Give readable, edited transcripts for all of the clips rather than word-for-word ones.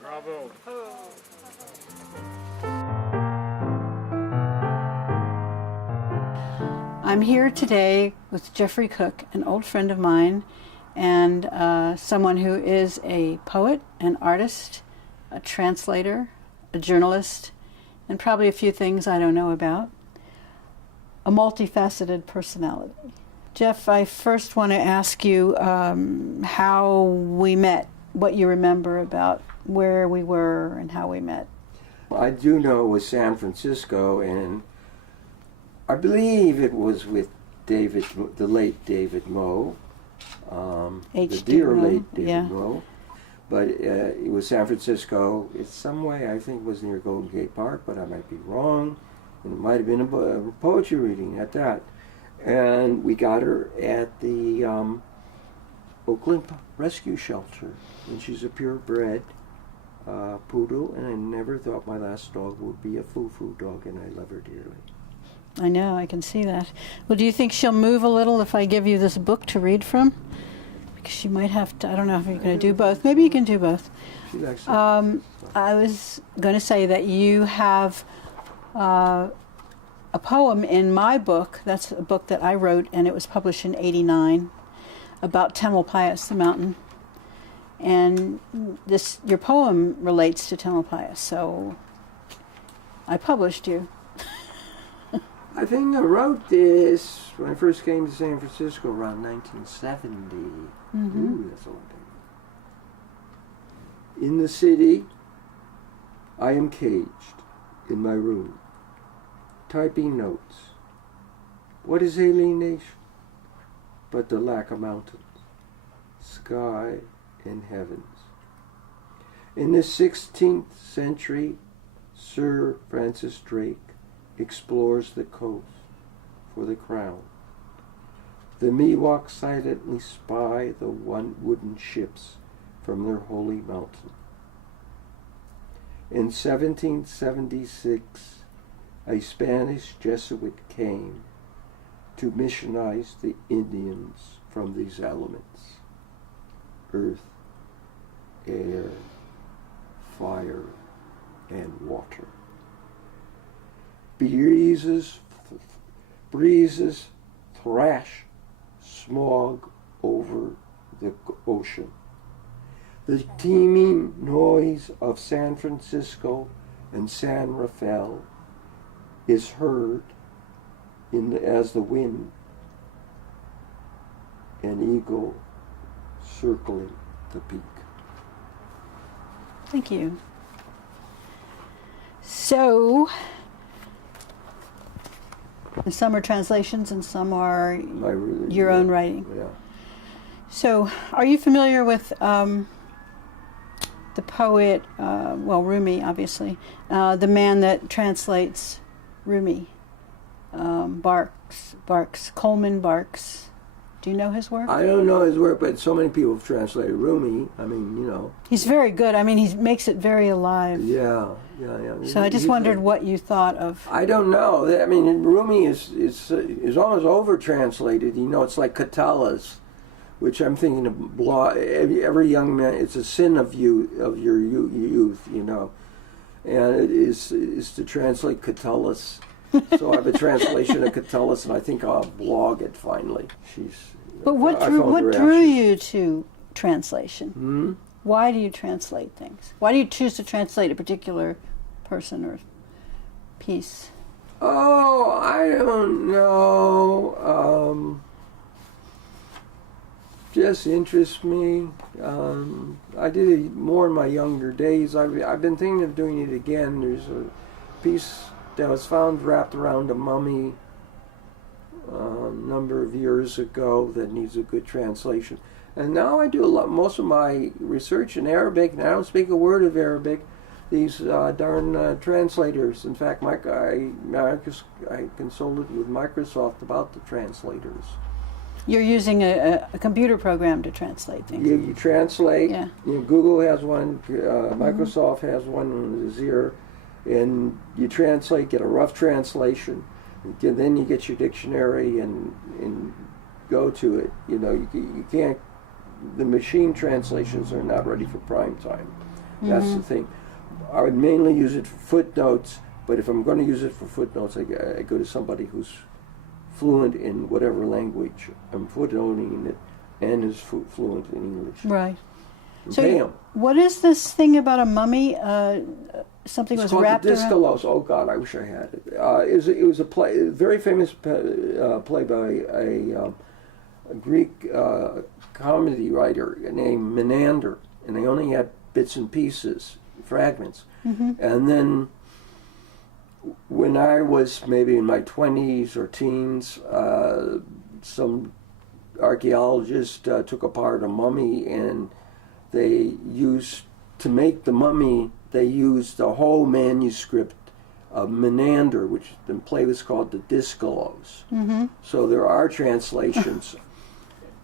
Bravo. I'm here today with Geoffrey Cook, an old friend of mine, and someone who is a poet, an artist, a translator, a journalist, and probably a few things I don't know about. A multifaceted personality. Jeff, I first want to ask you how we met, what you remember about where we were and how we met. I do know it was San Francisco, and I believe it was with David, the late David Moe, the dear late David Moe. But it was San Francisco. It's some way, I think it was near Golden Gate Park, but I might be wrong. And it might have been a poetry reading at that. And we got her at the Oakland Rescue Shelter. And she's a purebred poodle, and I never thought my last dog would be a foo-foo dog, and I love her dearly. I know, I can see that. Well, do you think she'll move a little if I give you this book to read from? she might have to, I don't know if you're going to do both. Maybe you can do both. She likes I was going to say that you have a poem in my book. That's a book that I wrote, and it was published in '89, about Tamalpias, the mountain. And your poem relates to Tamalpias, so I published you. I think I wrote this when I first came to San Francisco around 1970. Ooh, that's old. In the city, I am caged in my room, typing notes. What is alienation but the lack of mountains, sky, and heavens? In the 16th century, Sir Francis Drake explores the coast for the crown. The Miwok silently spy the wooden ships from their holy mountain. In 1776, a Spanish Jesuit came to missionize the Indians from these elements: earth, air, fire, and water. Breezes thrash smog over the ocean. The teeming noise of San Francisco and San Rafael is heard as the wind, an eagle circling the peak. Thank you. So, some are translations and some are your own writing. Yeah. So, are you familiar with the poet, Rumi, obviously, the man that translates Rumi, Coleman Barks? Do you know his work? I don't know his work, but so many people have translated Rumi. I mean, you know. He's very good. I mean, he makes it very alive. Yeah. So I just wondered what you thought of. I don't know. I mean, Rumi is almost over-translated. You know, it's like Katalas, which I'm thinking of every young man. It's a sin of your youth, you know, and it is to translate Katalas. So I have a translation of Catullus, and I think I'll blog it finally. But what drew you to translation? Why do you translate things? Why do you choose to translate a particular person or piece? Oh, I don't know. Just interests me. I did it more in my younger days. I've been thinking of doing it again. There's a piece that was found wrapped around a mummy a number of years ago that needs a good translation. And now I do most of my research in Arabic, and I don't speak a word of Arabic. These darn translators. In fact, I consulted with Microsoft about the translators. You're using a computer program to translate things. You translate. Yeah. You know, Google has one. Microsoft has one. Azure. And you translate, get a rough translation, and then you get your dictionary and go to it. You know, you can't. The machine translations are not ready for prime time. That's the thing. I would mainly use it for footnotes, but if I'm going to use it for footnotes, I go to somebody who's fluent in whatever language I'm footnoting it and is fluent in English. Right. So what is this thing about a mummy? Something was wrapped around. It's called the Dyskolos. Oh God, I wish I had it. It was a play, a very famous play by a Greek comedy writer named Menander, and they only had bits and pieces, fragments. And then, when I was maybe in my 20s or teens, some archaeologist took apart a mummy, and they used to make the mummy. They used the whole manuscript of Menander, which the play was called the Dyskolos. So there are translations.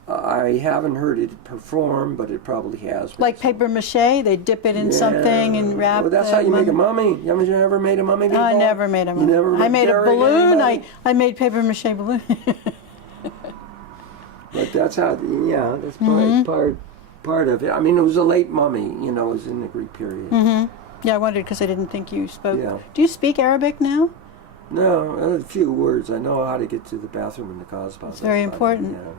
I haven't heard it perform, but it probably has. Like paper mache, they dip it in something and wrap. Well, that's how you make a mummy. You ever made a mummy before? I never made a mummy. You never I made a balloon. Anybody? I made paper mache balloon. But that's how, that's part of it. I mean, it was a late mummy, it was in the Greek period. Mm-hmm. Yeah, I wondered because I didn't think you spoke. Yeah. Do you speak Arabic now? No, a few words. I know how to get to the bathroom in the cosmos. It's very important. Yeah.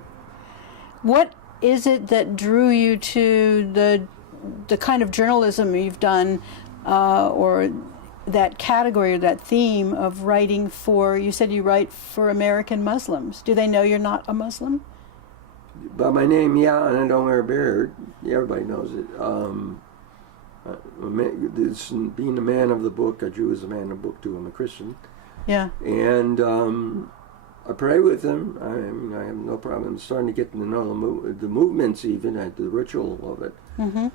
What is it that drew you to the kind of journalism you've done, or that category or that theme of writing for, you said you write for American Muslims. Do they know you're not a Muslim? By my name, yeah, and I don't wear a beard. Yeah, everybody knows it. Being a man of the book, a Jew is a man of the book too. I'm a Christian. Yeah. And I pray with them. I have no problem. I'm starting to get to know the movements, even the ritual of it. Mm-hmm.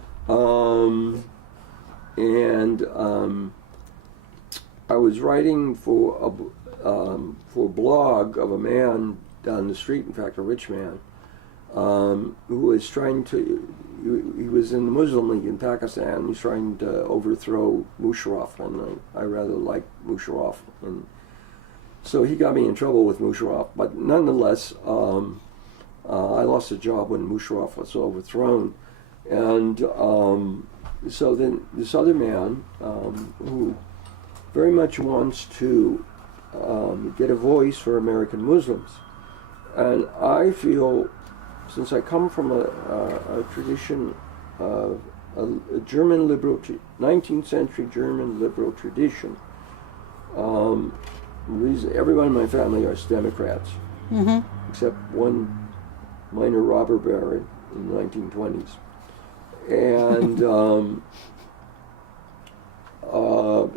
I was writing for a blog of a man down the street, in fact, a rich man, who was trying to. He was in the Muslim League in Pakistan. He was trying to overthrow Musharraf, and I rather liked Musharraf, and so he got me in trouble with Musharraf. But nonetheless, I lost a job when Musharraf was overthrown, and so then this other man who very much wants to get a voice for American Muslims, and I feel, since I come from a tradition of a German liberal, 19th century German liberal tradition, everyone in my family are Democrats, except one minor robber baron in the 1920s. And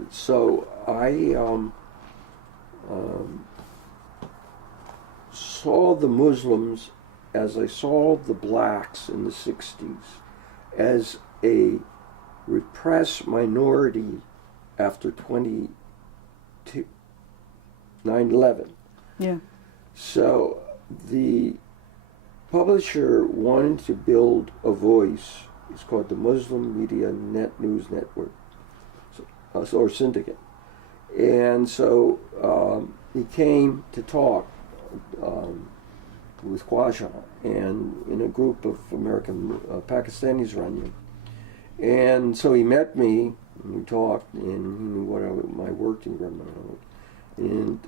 so I saw the Muslims as I saw the blacks in the 60s as a repressed minority after 9/11. Yeah. So the publisher wanted to build a voice. It's called the Muslim Media News Network, or syndicate. And so he came to talk with Khwaja and in a group of American Pakistanis running. And so he met me, and we talked, and he knew what my work environment. And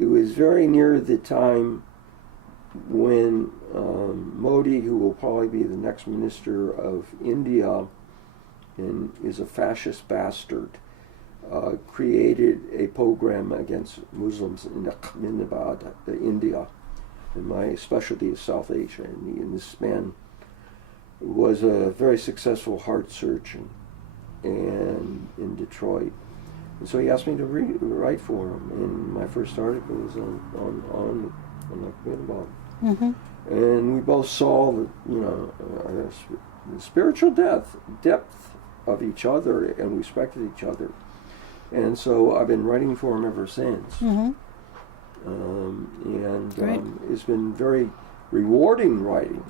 it was very near the time when Modi, who will probably be the next minister of India and is a fascist bastard, created a program against Muslims in Ahmedabad, India. And my specialty is South Asia. And this man was a very successful heart surgeon in Detroit. And so he asked me to write for him. And my first article was on Ahmedabad. Mm-hmm. And we both saw the spiritual depth of each other, and respected each other. And so I've been writing for him ever since. Mm-hmm. It's been very rewarding writing.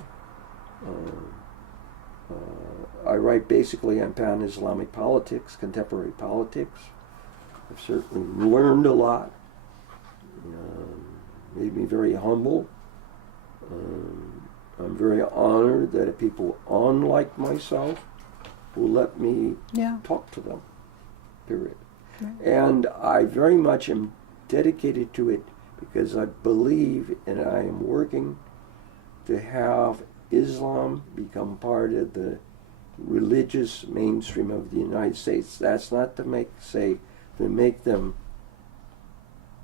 I write basically on pan-Islamic politics, contemporary politics. I've certainly learned a lot. Made me very humble. I'm very honored that people unlike myself will let me talk to them, period. Right. And I very much am dedicated to it because I believe and I am working to have Islam become part of the religious mainstream of the United States. That's not to make them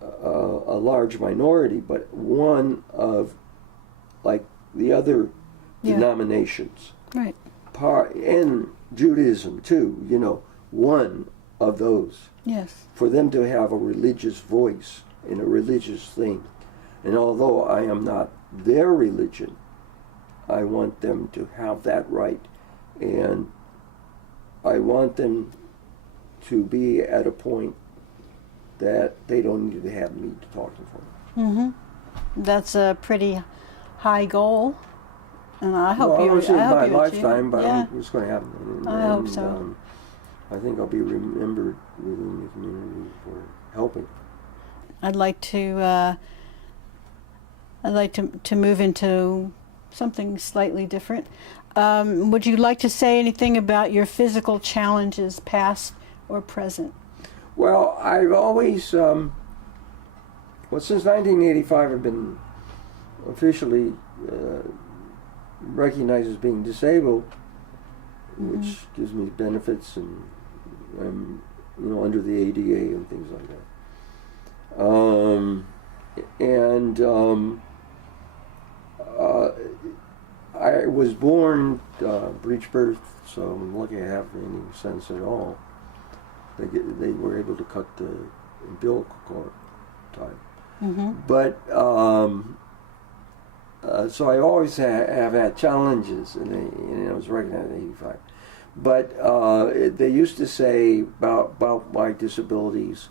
a large minority, but one of, like the other denominations. Right. And Judaism too, one of those. Yes. For them to have a religious voice in a religious thing. And although I am not their religion, I want them to have that right. And I want them to be at a point that they don't need to have me talking for them. Mm-hmm. That's a pretty high goal. And I hope I you was in I hope my you lifetime, but yeah. it's going to happen. I hope so. I think I'll be remembered within the community for helping. I'd like to I'd like to move into something slightly different. Would you like to say anything about your physical challenges, past or present? Well, I've always, since 1985, I've been officially recognized as being disabled, which gives me benefits, and I'm, under the ADA and things like that. I was born breech birth, so I'm lucky I have any sense at all. They were able to cut the umbilical cord type. But so I always have had challenges, and I was recognized in '85. But they used to say about my disabilities,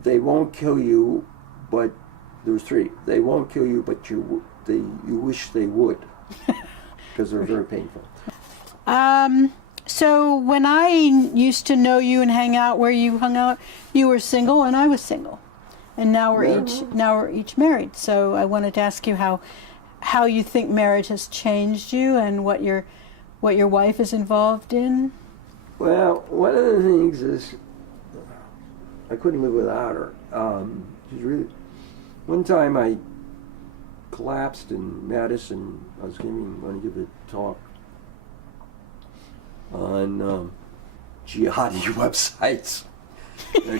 they won't kill you, but there's three. They won't kill you, but you wish they would, because they're very painful. So when I used to know you and hang out where you hung out, you were single and I was single, and now we're each married. So I wanted to ask you how you think marriage has changed you, and what your wife is involved in. Well, one of the things is I couldn't live without her. She's really. One time I collapsed in Madison. I was going to give a talk on jihadi websites. I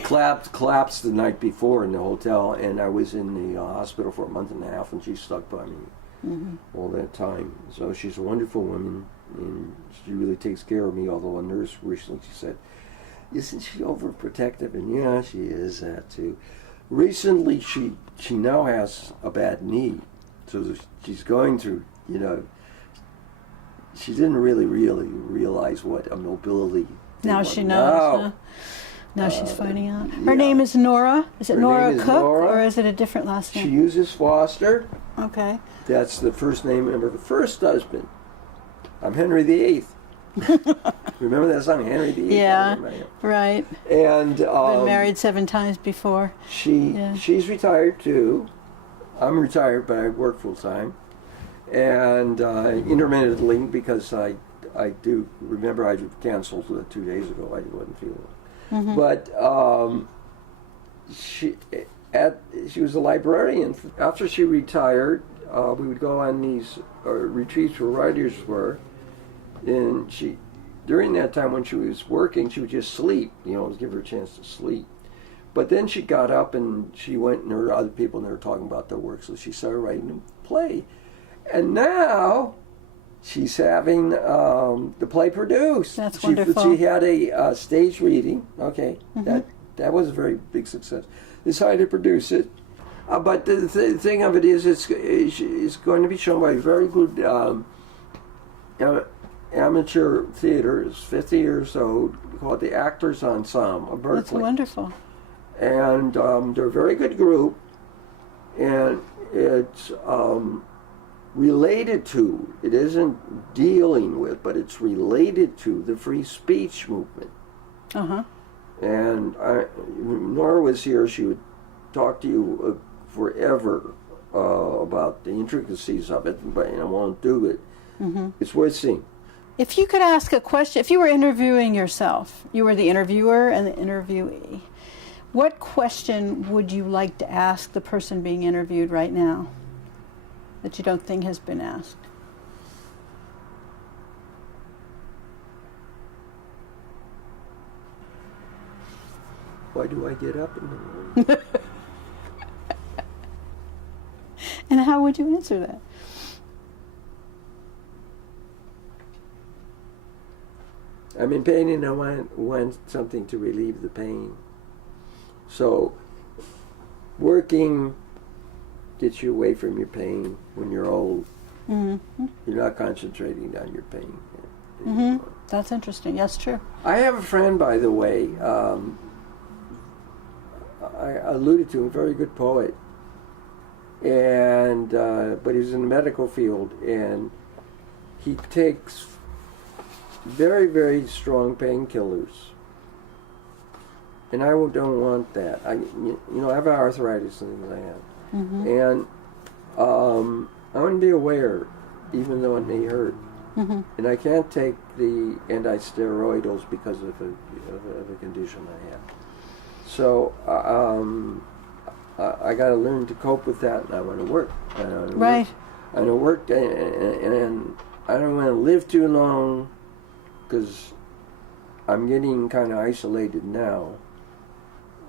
collapsed the night before in the hotel, and I was in the hospital for a month and a half, and she stuck by me all that time. So she's a wonderful woman, and she really takes care of me, although a nurse recently said, "Isn't she overprotective?" And yeah, she is that too. Recently, she now has a bad knee, so she's going through, she didn't really realize what a mobility thing Now was. she knows. Huh? Now she's finding out. Her name is Nora. Is it Her Nora name is Cook, Nora. or is it a different last name? She uses Foster. Okay. That's the first name of her first husband. I'm Henry VIII. Remember that song, Henry VIII? Yeah, right. And been married 7 times before. She's retired too. I'm retired, but I work full time, and intermittently, because I do remember I canceled 2 days ago. I wasn't feeling it. But she was a librarian. After she retired, we would go on these retreats where writers were, and during that time when she was working, she would just sleep, give her a chance to sleep. But then she got up and she went and heard other people, and they were talking about their work, so she started writing a play. And now she's having the play produced. That's wonderful. She had a stage reading. Okay, that was a very big success. Decided to produce it. But the thing of it is, it's going to be shown by a very good amateur theater. It's 50 years old, called the Actors Ensemble of Berkeley. That's wonderful. And they're a very good group, and it's related to, it isn't dealing with, but it's related to the free speech movement. And Nora was here, she would talk to you forever about the intricacies of it, but I won't do it. It's worth seeing. If you could ask a question, if you were interviewing yourself, you were the interviewer and the interviewee, what question would you like to ask the person being interviewed right now that you don't think has been asked? Why do I get up in the morning? And how would you answer that? I'm in pain and I want something to relieve the pain. So, working gets you away from your pain when you're old. You're not concentrating on your pain. That's interesting. That's true. I have a friend, by the way, I alluded to, a very good poet, and but he's in the medical field, and he takes very, very strong painkillers. And I don't want that. I have arthritis and things like that. And I want to be aware, even though it may hurt. Mm-hmm. And I can't take the anti-steroidals because of a condition I have. So I got to learn to cope with that, and I want to work. Right. I want to work, and I don't want to live too long, because I'm getting kind of isolated now,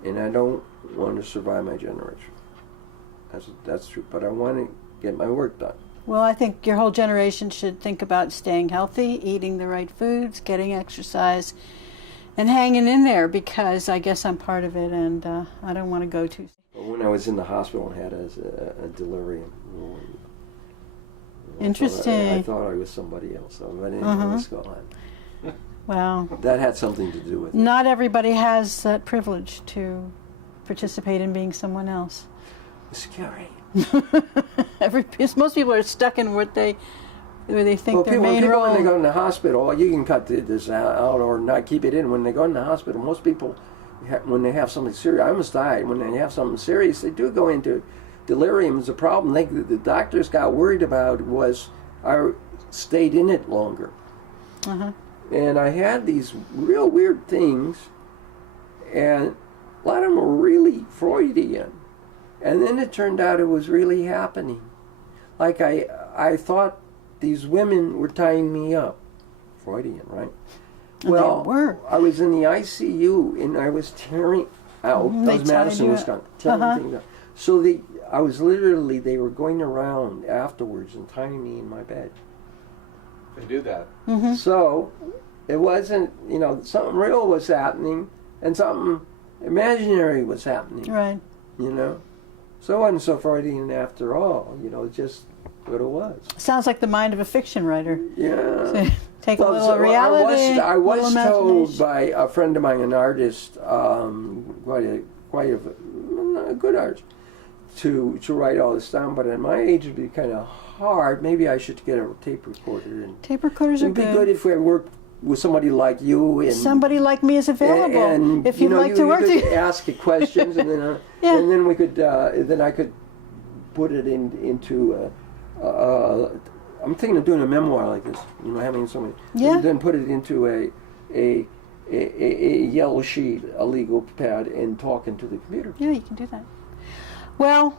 and I don't want to survive my generation. That's true, but I want to get my work done. Well, I think your whole generation should think about staying healthy, eating the right foods, getting exercise, and hanging in there, because I guess I'm part of it, and I don't want to go too. When I was in the hospital and had a delirium. Interesting. I thought I was somebody else, so I didn't know what's going on. Well, that had something to do with it. Not everybody has that privilege to participate in being someone else. It's scary. Most people are stuck in where they think their main people, role. When they go in the hospital, you can cut this out or not keep it in. When they go in the hospital, most people, when they have something serious, I almost died. When they have something serious, they do go into delirium. Is a problem. The doctors got worried about was I stayed in it longer. Uh-huh. And I had these real weird things, and a lot of them were really Freudian. And then it turned out it was really happening. Like I thought these women were tying me up. Freudian, right? And well, they were. I was in the ICU and I was tearing out. That was Madison, Wisconsin. Tearing things out. So they were going around afterwards and tying me in my bed. They do that. Mm-hmm. So it wasn't, something real was happening and something imaginary was happening. Right. So it wasn't so Freudian after all, just what it was. Sounds like the mind of a fiction writer. Yeah. So take a little reality. I was told by a friend of mine, an artist, quite a good artist, to write all this down. But at my age, it'd be kind of hard. Maybe I should get a tape recorder. Tape recorders are good. It'd be good if I worked with somebody like you. And somebody like me is available. And if you'd like to work you could ask questions, and then and then we could then I could put it into. I'm thinking of doing a memoir like this. Having somebody. Yeah. And then put it into a yellow sheet, a legal pad, and talk into the computer. Yeah, you can do that. Well,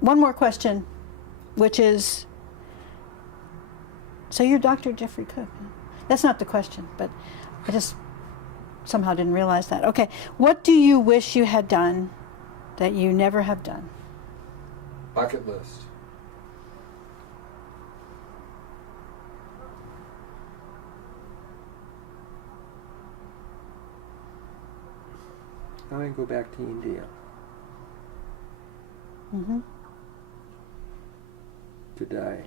one more question, which is, so you're Dr. Geoffrey Cook. That's not the question, but I just somehow didn't realize that. Okay, what do you wish you had done that you never have done? Bucket list. Now I go back to India. Mm-hmm. To die.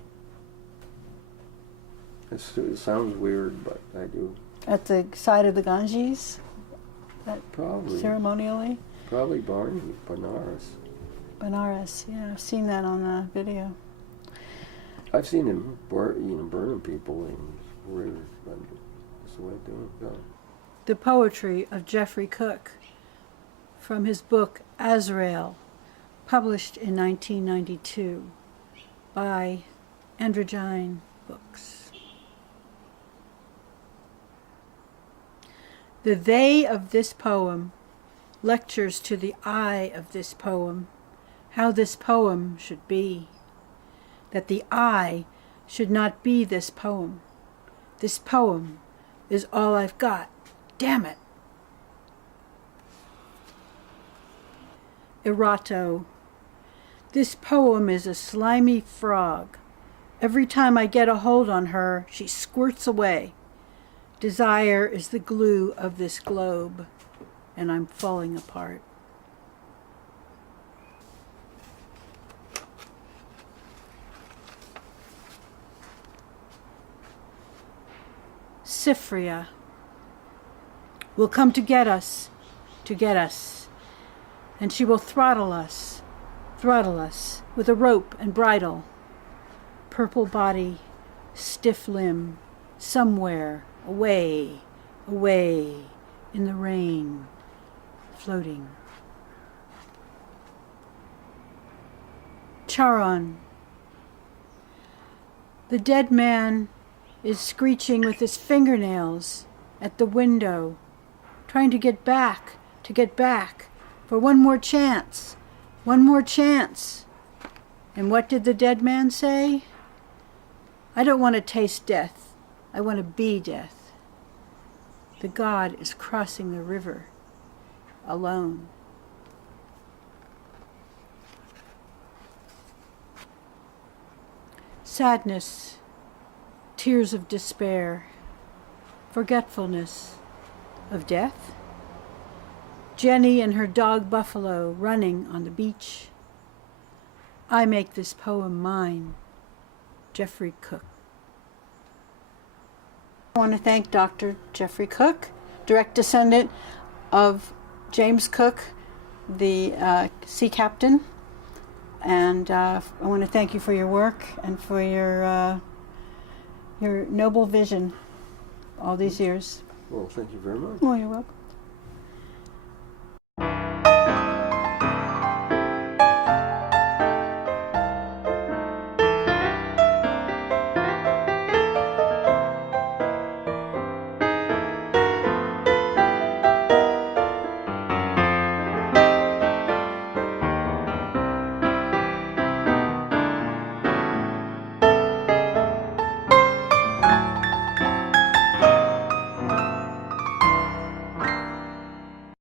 It sounds weird, but I do. At the side of the Ganges? Probably. Ceremonially? Probably Benares. Benares, yeah, I've seen that on the video. I've seen him burning people in rivers, but that's the way to do it. The poetry of Geoffrey Cook, from his book Azrael, published in 1992 by Androgyne Books. The they of this poem lectures to the I of this poem how this poem should be, that the I should not be this poem. This poem is all I've got. Damn it. Erato. This poem is a slimy frog. Every time I get a hold on her, she squirts away. Desire is the glue of this globe, and I'm falling apart. Cyphria will come to get us, and she will throttle us with a rope and bridle. Purple body, stiff limb, somewhere, away, in the rain, floating. Charon The dead man is screeching with his fingernails at the window, trying to get back, for one more chance, one more chance. And what did the dead man say? I don't want to taste death. I want to be death. The god is crossing the river alone. Sadness, tears of despair, forgetfulness of death. Jenny and her dog Buffalo running on the beach. I make this poem mine. Geoffrey Cook. I want to thank Dr. Geoffrey Cook, direct descendant of James Cook, the sea captain. And I want to thank you for your work and for your noble vision all these years. Well, thank you very much. Oh, you're welcome.